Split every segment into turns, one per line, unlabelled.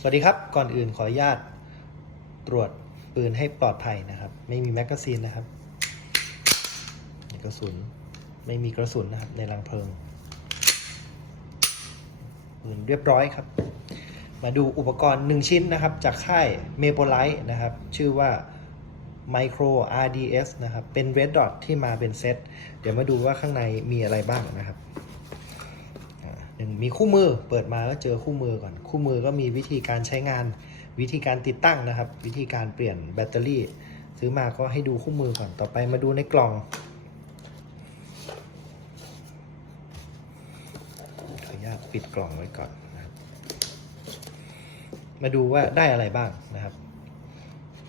สวัสดีครับ ก่อนอื่นขออนุญาตตรวจปืนให้ปลอดภัยนะครับ ไม่มีแมกกาซีนนะครับกระสุนไม่มีกระสุนนะครับ ในรังเพลิงปืนเรียบร้อยครับ มาดูอุปกรณ์ 1 ชิ้นนะครับ จากค่าย m a p l e l i t e นะครับ ชื่อว่า Micro RDS นะครับ เป็น Red Dot ที่มาเป็นเซตเดี๋ยวมาดูว่าข้างในมีอะไรบ้างนะครับ อ่าหนึ่งมีคู่มือเปิดมาก็เจอคู่มือก่อน คู่มือก็มีวิธีการใช้งาน วิธีการติดตั้งนะครับ วิธีการเปลี่ยนแบตเตอรี่ ซื้อมาก็ให้ดูคู่มือก่อนต่อไปมาดูในกล่องขออนุญาตปิดกล่องไว้ก่อนนะครับ มาดูว่าได้อะไรบ้างนะครับ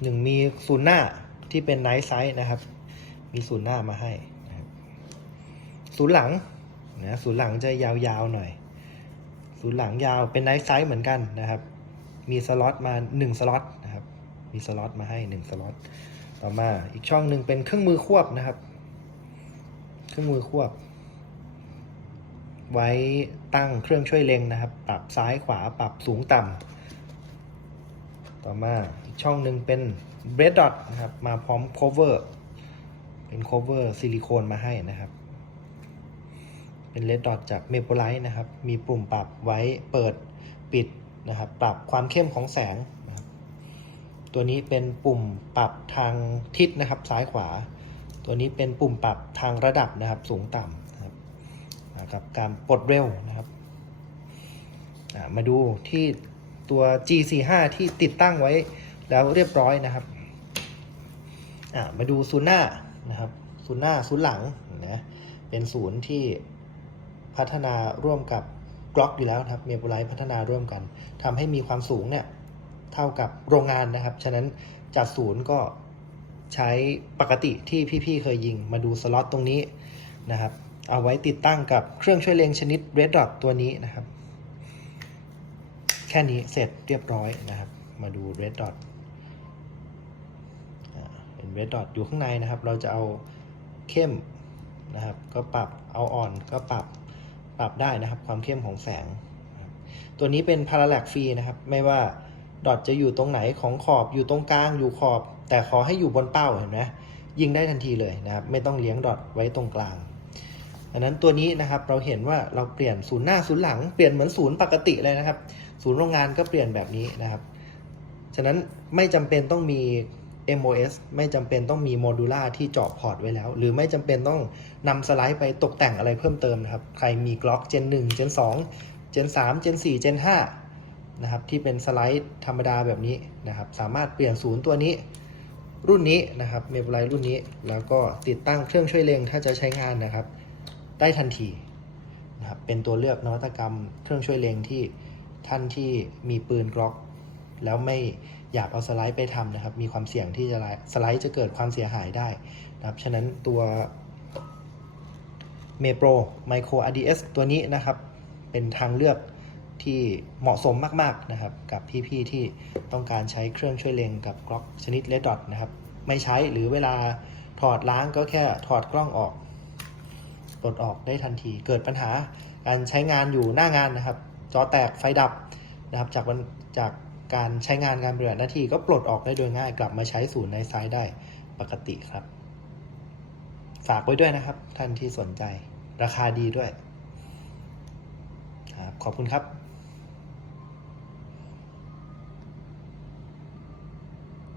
หนึ่งมีศูนย์หน้าที่เป็นไนท์ไซส์นะครับ มีศูนย์หน้ามาให้นะครับศูนย์หลัง นะศูนย์หลังจะยาวๆหน่อย ศูนย์หลังยาวเป็นไนท์ไซส์เหมือนกันนะครับ มีสล็อตมา1สล็อตนะครับ มีสล็อตมาให้1สล็อต ต่อมาอีกช่องหนึ่งเป็นเครื่องมือควบนะครับ เครื่องมือควบ ไว้ตั้งเครื่องช่วยเล็งนะครับ ปรับซ้ายขวาปรับสูงต่ำต่อมาอีกช่องหนึ่งเป็นเบรดดอทนะครับ มาพร้อม cover เป็น cover ซิลิโคนมาให้นะครับ เป็นเลดดอทจากเมโ l ไลท์นะครับ มีปุ่มปรับไว้เปิดปิดนะครับ ปรับความเข้มของแสงนะครับตัวนี้เป็นปุ่มปรับทางทิศนะครับ ซ้ายขวา ตัวนี้เป็นปุ่มปรับทางระดับนะครับ สูงต่ำนะครับกับการปลดเร็วนะครับ มาดูที่ตัว G45 ที่ติดตั้งไว้แล้วเรียบร้อยนะครับ มาดูศูนย์หน้านะครับศูนย์หน้าศูนย์หลังนะเป็นศูนย์ที่ พัฒนาร่วมกับกล็อกอยู่แล้วครับเมเบลไลท์พัฒนาร่วมกันทำให้มีความสูงเนี่ยเท่ากับโรงงานนะครับ ฉะนั้นจัดศูนย์ก็ใช้ปกติที่พี่ๆเคยยิงมาดูสล็อตตรงนี้นะครับ เอาไว้ติดตั้งกับเครื่องช่วยเล็งชนิด Red Dot ตัวนี้นะครับ แค่นี้เสร็จเรียบร้อยนะครับ มาดู Red Dot อ่าเป็น Red Dot อยู่ข้างในนะครับ เราจะเอาเข้มนะครับ ก็ปรับเอาอ่อนก็ปรับ ปรับได้นะครับ ความเข้มของแสง ตัวนี้เป็นพาราแลกฟรีนะครับ ไม่ว่าดอทจะอยู่ตรงไหนของขอบอยู่ตรงกลางอยู่ขอบ แต่ขอให้อยู่บนเป้าเห็นไหมยิงได้ทันทีเลยนะครับ ไม่ต้องเลี้ยงดอทไว้ตรงกลางดังนั้นตัวนี้นะครับเราเห็นว่าเราเปลี่ยนศูนย์หน้าศูนย์หลังเปลี่ยนเหมือนศูนย์ปกติเลยนะครับ ศูนย์โรงงานก็เปลี่ยนแบบนี้นะครับ ฉะนั้นไม่จำเป็นต้องมี MOS ไม่จำเป็นต้องมีโมดูล่าที่เจาะพอร์ตไว้แล้ว หรือไม่จำเป็นต้องนำสไลด์ไปตกแต่งอะไรเพิ่มเติมนะครับ ใครมีกล็อก Gen 1 Gen 2 Gen 3 Gen 4 Gen 5นะครับ ที่เป็นสไลด์ธรรมดาแบบนี้นะครับ สามารถเปลี่ยนศูนย์ตัวนี้ รุ่นนี้นะครับเมเบลไลรุ่นนี้ แล้วก็ติดตั้งเครื่องช่วยเลงถ้าจะใช้งานนะครับ ได้ทันทีนะครับ เป็นตัวเลือกนวัตกรรมเครื่องช่วยเลงที่ท่านที่มีปืนกล็อก แล้วไม่อยากเอาสไลด์ไปทำนะครับ มีความเสี่ยงที่จะสไลด์จะเกิดความเสียหายได้นะครับ ฉะนั้นตัว m e Pro Micro RDS ตัวนี้นะครับ เป็นทางเลือกที่เหมาะสมมาก ๆ นะครับ กับพี่ๆที่ต้องการใช้เครื่องช่วยเล็งกับกล้องชนิด Red Dot นะครับ ไม่ใช้หรือเวลาถอดล้างก็แค่ถอดกล้องออกปลดออกได้ทันทีเกิดปัญหาการใช้งานอยู่หน้างานนะครับ จอแตกไฟดับนะครับจากวันจาก การใช้งานการปฏิบัติหน้าที่ก็ปลดออกได้โดยง่ายกลับมาใช้ศูนย์ในไซต์ได้ปกติครับ ฝากไว้ด้วยนะครับ ท่านที่สนใจราคาดีด้วยครับขอบคุณครับ